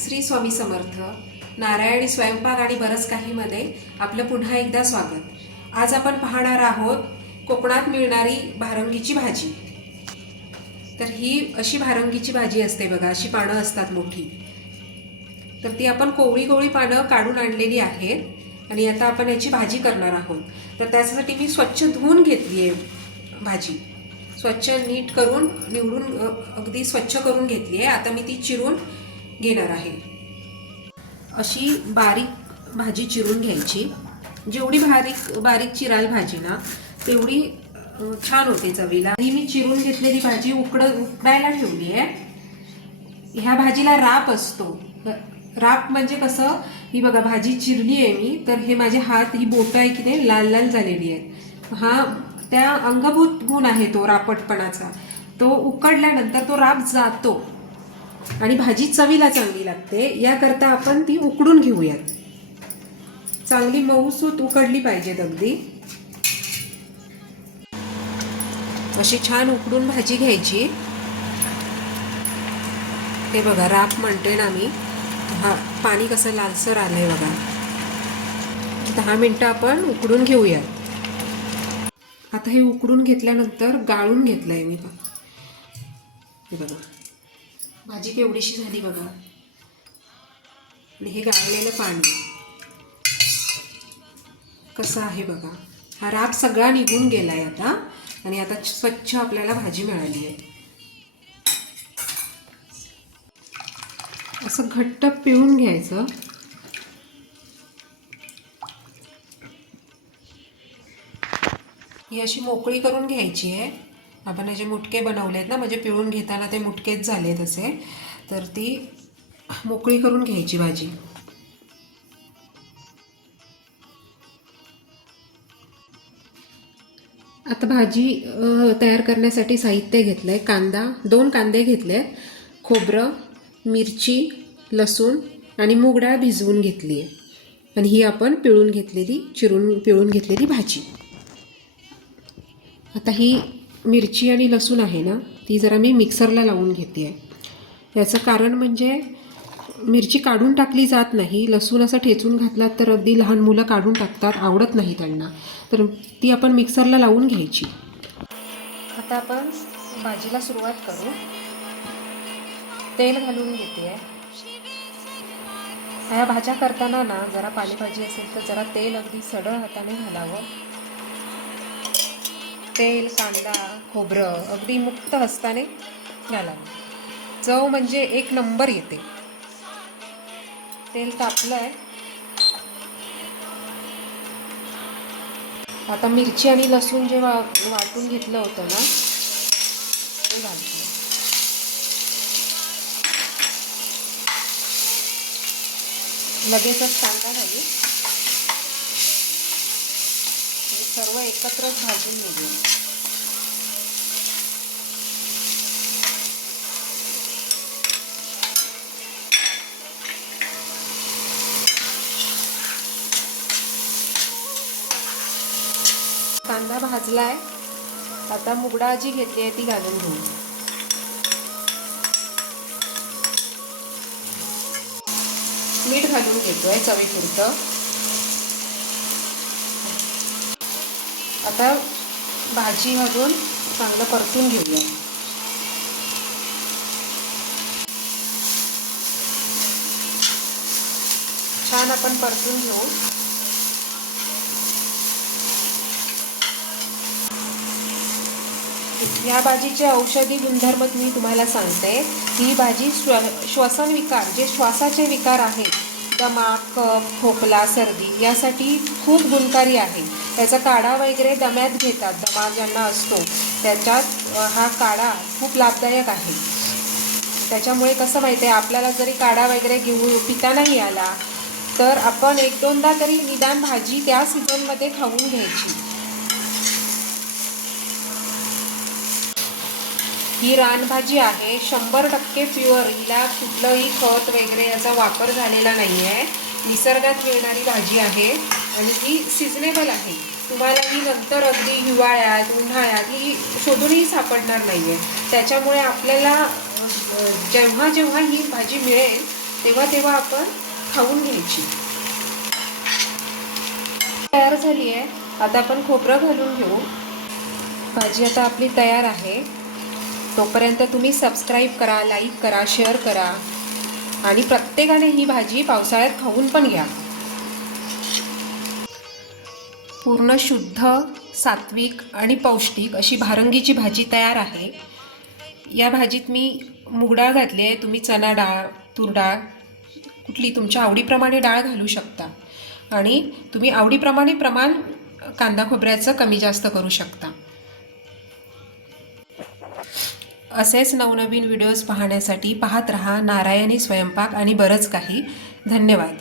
श्री स्वामी समर्थ. नारायणी स्वयंपाक आणि बरंच काही मध्ये आपलं पुन्हा एकदा स्वागत. आज आपण पाहणार आहोत कोकणात मिळणारी भारंगीची भाजी. तर ही अशी भारंगीची भाजी असते बघा, अशी पानं असतात मोठी. तर ती आपण कोवळी कोवळी पानं काढून आणलेली आहेत आणि आता आपण याची भाजी करणार आहोत. तर त्यासाठी मी स्वच्छ धुवून घेतली आहे भाजी. स्वच्छ नीट करून निवडून अगदी स्वच्छ करून घेतली आहे. आता मी ती चिरून घेणार आहे. अशी बारीक भाजी चिरून घ्यायची. जेवढी बारीक चिराल भाजी ना तेवढी छान होते चवीला. ही मी चिरून घेतलेली भाजी उकडायला ठेवली आहे. ह्या भाजीला राप असतो. राप म्हणजे कसं, ही बघा भाजी चिरली आहे मी, तर हे माझे हात, ही बोटं आहे की नाही लाल लाल झालेली आहेत. हा त्या अंगभूत गुण आहे तो रापटपणाचा. तो उकडल्यानंतर तो राप जातो आणि भाजी चवीला चांगली लागते. याकरता आपण ती उकडून घेऊयात. चांगली मऊसूत उकडली पाहिजे अगदी. अशी छान उकडून भाजी घ्यायची. ते बघा राप म्हणते ना मी, हा पाणी कसं लालसर आलंय बघा. 10 मिनिटं आपण उकडून घेऊयात. आता हे उकडून घेतल्यानंतर गाळून घेतलंय मी. हे बघा भाजी केवढीशी झाली बघा. आणि हे गाळलेलं पाणी कसं आहे बघा. हा राप सगळा निघून गेलाय आता. आणि आता स्वच्छ आपल्याला भाजी मिळाली आहे. असं घट्ट पिळून घ्यायचं. ही अशी मोकळी करून घ्यायची आहे. आपण असे मुटके बनवले आहेत ना, म्हणजे पिळून घेताना ते मुटकेच झाले तसे. तर ती मोकळी करून घ्यायची भाजी. आता भाजी तयार करण्यासाठी साहित्य घेतलंय. 2 कांदे घेतले, खोबरं, मिरची, लसूण आणि मूग डाळ भिजवून घेतली आहे. आणि ही आपण पिळून घेतलेली भाजी. आता ही मिरची आणि लसूण आहे ना, ती जरा मी मिक्सरला लावून घेते आहे. याचं कारण म्हणजे मिरची काढून टाकली जात नाही. लसूण असं ठेचून घातलात तर अगदी लहान मुलं काढून टाकतात, आवडत नाही त्यांना. तर ती आपण मिक्सरला लावून घ्यायची. आता आपण भाजीला सुरुवात करू. तेल घालून घेते आहे. ह्या भाज्या करताना ना जरा पालेभाजी असेल तर जरा तेल अगदी सडळ हाताने घालावं. तेल, कांदा, खोबरं अगदी मुक्त हस्ताने घालावं. चव म्हणजे 1 नंबर येते. तेल तापलंय. आता मिरची आणि लसूण जे वाटून घेतलं होतं ना ते घालते. लगेचच कांदा घालू. सर्व एकत्रच भाजून घेऊ. कांदा भाजलाय. आता मूग डाळ जी घेतली आहे ती घालून घेऊ. मीठ घालून घेतोय चवीपुरतं. आता भाजी घालून चांगलं परतून घेऊया. छान आपण परतून घेऊ. ह्या भाजीचे औषधी गुणधर्म मी तुम्हाला सांगते. ही भाजी श्वसन विकार, जे श्वासाचे विकार आहेत, दमा, कफ, खोकला, सर्दी यासाठी खूप गुणकारी आहे. त्याचा काढा वगैरे दम्यात घेतात. दमा ज्यांना असतो त्याच्यात हा काढा खूप लाभदायक आहे. त्याच्यामुळे कसं माहिती आहे, आपल्याला जरी काढा वगैरे पिता नाही आला तर आपण 1-2दा तरी निदान भाजी त्या सीझनमध्ये खाऊन घ्यायची. ही रानभाजी आहे, 100% प्युअर. हिला कुठलंही खत वगैरे याचा वापर झालेला नाही आहे. निसर्गात मिळणारी भाजी आहे आणि ही सिजनेबल आहे. तुम्हाला ही नंतर अगदी हिवाळ्यात, उन्हाळ्यात ही शोधूनही सापडणार नाही आहे. त्याच्यामुळे आपल्याला जेव्हा जेव्हा ही भाजी मिळेल तेव्हा तेव्हा आपण खाऊन घ्यायची. तयार झाली आहे. आता आपण खोबरं घालून घेऊ. भाजी आता आपली तयार आहे. तोपर्यंत तुम्ही सबस्क्राईब करा, लाईक करा, शेअर करा आणि प्रत्येकाने ही भाजी पावसाळ्यात खाऊन पण घ्या. पूर्ण शुद्ध, सात्विक आणि पौष्टिक अशी भारंगीची भाजी तयार आहे. या भाजीत मी मूग डाळ घातली आहे. तुम्ही चणा डाळ, तूर डाळ, कुठली तुमच्या आवडीप्रमाणे डाळ घालू शकता आणि तुम्ही आवडीप्रमाणे प्रमाण कांदा खोबऱ्याचं कमी जास्त करू शकता. असेच नवनवीन व्हिडिओज पाहण्यासाठी पाहत रहा नारायणी स्वयंपाक आणि बरंच काही. धन्यवाद.